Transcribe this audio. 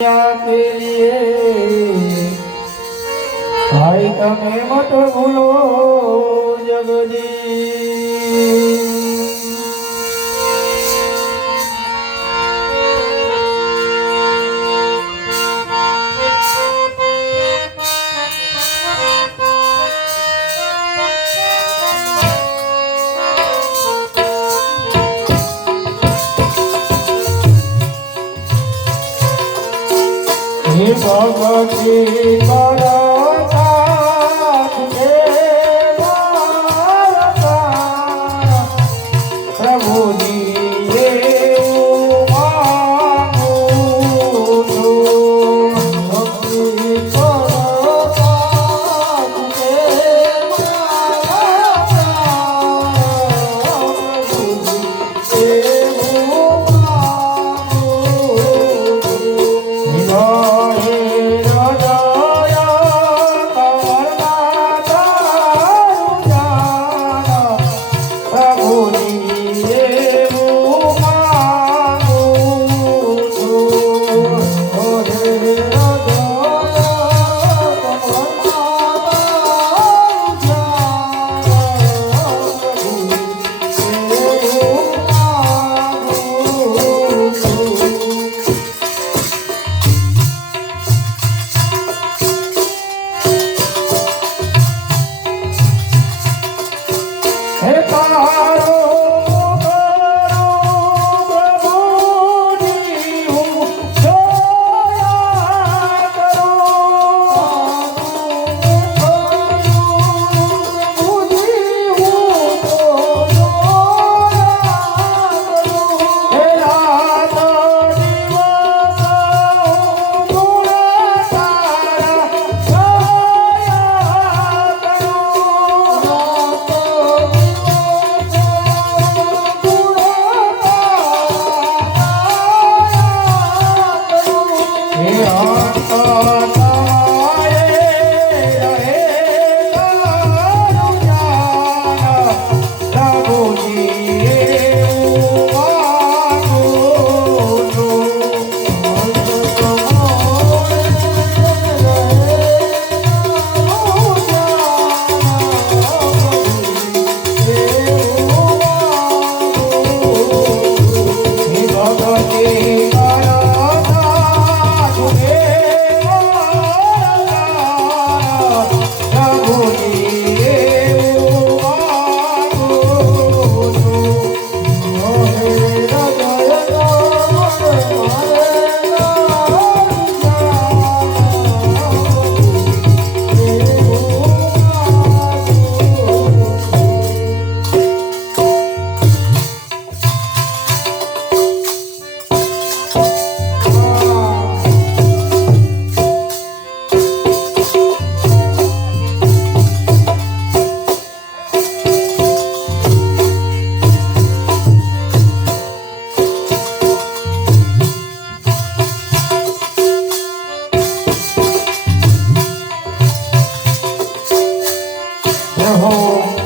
के लिए भाई तमें मत भूलो जगदी হে ভগতে করা home.